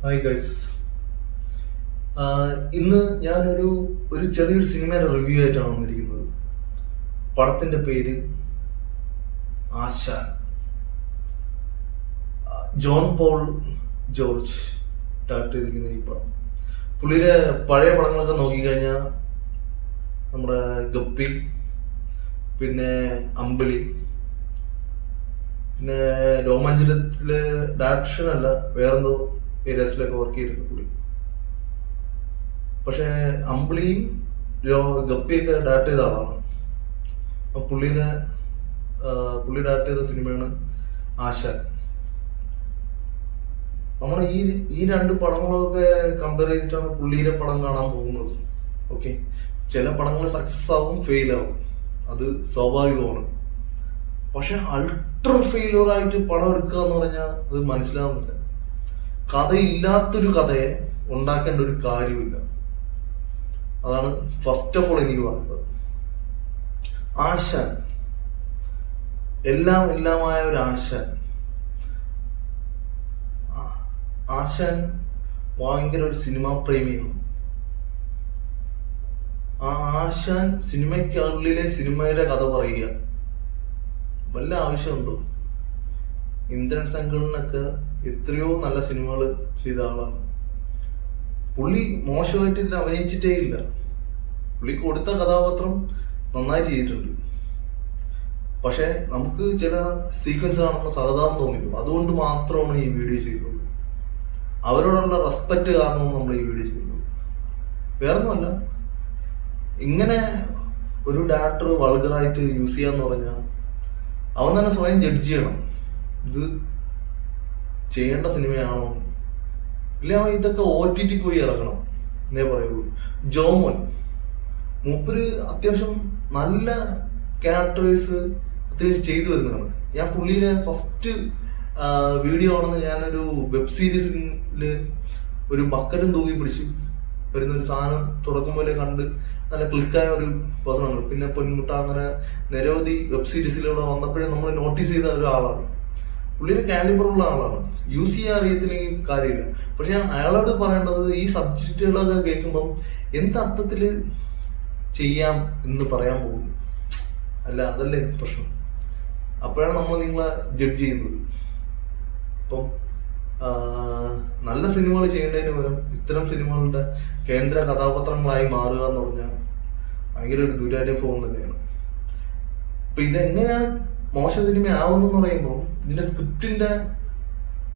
Hi guys. ഇന്ന് ഞാനൊരു ചെറിയൊരു സിനിമയുടെ റിവ്യൂ ആയിട്ടാണ് വന്നിരിക്കുന്നത്. പടത്തിന്റെ പേര് ആശാൻ. ജോൺ പോൾ ജോർജ് ഡയറക്ട് ചെയ്തിരിക്കുന്ന ഈ പടം. പുള്ളിയുടെ പഴയ പടങ്ങളൊക്കെ നോക്കിക്കഴിഞ്ഞാൽ നമ്മുടെ ഗപ്പി, പിന്നെ അമ്പിളി, പിന്നെ രോമാഞ്ചനത്തില് ഡയറക്ഷൻ അല്ല വേറെന്തോ ഏരിയാസിലൊക്കെ വർക്ക് ചെയ്തിട്ടുണ്ട് പുള്ളി. പക്ഷെ അമ്പിളിയും ഗപ്പിയൊക്കെ ഡയറക്ട് ചെയ്ത ആളാണ്. അപ്പൊ പുള്ളി ഡയറക്ട് ചെയ്ത സിനിമയാണ് ആശാൻ. നമ്മൾ ഈ രണ്ട് പടങ്ങളൊക്കെ കമ്പയർ ചെയ്തിട്ടാണ് പുള്ളിയുടെ പടം കാണാൻ പോകുന്നത്. ഓക്കെ, ചില പടങ്ങൾ സക്സസ് ആവും, ഫെയിൽ ആവും, അത് സ്വാഭാവികമാണ്. പക്ഷെ അൾട്രാ ഫെയിലിയർ ആയിട്ട് പടം എടുക്കുക എന്ന് പറഞ്ഞാൽ അത് മനസ്സിലാവുന്നില്ല. കഥയില്ലാത്തൊരു കഥയെ ഉണ്ടാക്കേണ്ട ഒരു കാര്യമില്ല. അതാണ് ഫസ്റ്റ് ഓഫ് ഓൾ എനിക്ക് പറയുന്നത്. ആശാൻ എല്ലാമായ ഒരു ആശാൻ ഭയങ്കര ഒരു സിനിമാ പ്രേമിയാണ്. ആ ആശാൻ സിനിമയ്ക്കുള്ളിലെ സിനിമയുടെ കഥ പറയുക വല്ല ആവശ്യമുണ്ടോ? ഇന്ദ്രൻ സംഘടനൊക്കെ എത്രയോ നല്ല സിനിമകൾ ചെയ്ത ആളാണ് പുള്ളി. മോശമായിട്ട് ഇതിൽ അഭിനയിച്ചിട്ടേ ഇല്ല. പുള്ളി കൊടുത്ത കഥാപാത്രം നന്നായിട്ട് ചെയ്തിട്ടുണ്ട്. പക്ഷെ നമുക്ക് ചില സീക്വൻസ് കാണുമ്പോൾ സഹതാപം തോന്നിക്കും. അതുകൊണ്ട് മാത്രമാണ് ഈ വീഡിയോ ചെയ്യുന്നത്. അവരോടുള്ള റെസ്പെക്ട് കാരണമാണ് നമ്മൾ ഈ വീഡിയോ ചെയ്യുന്നത്. വേറൊന്നുമല്ല, ഇങ്ങനെ ഒരു ഡയറക്ടർ വൾഗറായിട്ട് യൂസ് ചെയ്യാന്ന് പറഞ്ഞാൽ അവൻ തന്നെ സ്വയം ജഡ്ജ് ചെയ്യണം. ഇത് ചെയ്യേണ്ട സിനിമയാണോ ഇല്ല, അവൻ ഇതൊക്കെ OTT പോയി ഇറക്കണം എന്നേ പറയുള്ളൂ. ജോമോൻ മൂപ്പര് അത്യാവശ്യം നല്ല ക്യാരക്ടേഴ്സ് അത്യാവശ്യം ചെയ്തു വരുന്നതാണ്. ഞാൻ പുള്ളിയുടെ ഫസ്റ്റ് വീഡിയോ ആണെന്ന് ഞാനൊരു വെബ് സീരീസില് ഒരു ബക്കറ്റും തൂക്കി പിടിച്ച് വരുന്ന ഒരു സാധനം തുടക്കം പോലെ കണ്ട് നല്ല ക്ലിക്കായ ഒരു പേഴ്സണാണ്. പിന്നെ പൊന്മുട്ട, അങ്ങനെ നിരവധി വെബ് സീരീസിലൂടെ വന്നപ്പോഴേ നമ്മൾ നോട്ടീസ് ചെയ്ത ഒരാളാണ്. പുള്ളിയുടെ കാലിബറുള്ള ആളാണ്. യൂസ് ചെയ്യാൻ അറിയത്തില്ലെങ്കിൽ കാര്യമില്ല. പക്ഷെ ഞാൻ അയാളോട് പറയേണ്ടത്, ഈ സബ്ജക്റ്റുകളൊക്കെ കേൾക്കുമ്പം എന്തർത്ഥത്തില് ചെയ്യാം എന്ന് പറയാൻ പോകുന്നു. അല്ല, അതല്ലേ പ്രശ്നം. അപ്പോഴാണ് നമ്മൾ നിങ്ങളെ ജഡ്ജ് ചെയ്യുന്നത്. ഇപ്പം നല്ല സിനിമകൾ ചെയ്യേണ്ടതിന് പകരം ഇത്തരം സിനിമകളുടെ കേന്ദ്ര കഥാപാത്രങ്ങളായി മാറുക എന്ന് പറഞ്ഞാൽ ഭയങ്കര ഒരു ദുരനുഭവം തന്നെയാണ്. അപ്പൊ ഇതെങ്ങനെയാണ് മോശം സിനിമ ആവുന്നെന്ന് പറയുമ്പോൾ ഇതിന്റെ സ്ക്രിപ്റ്റിന്റെ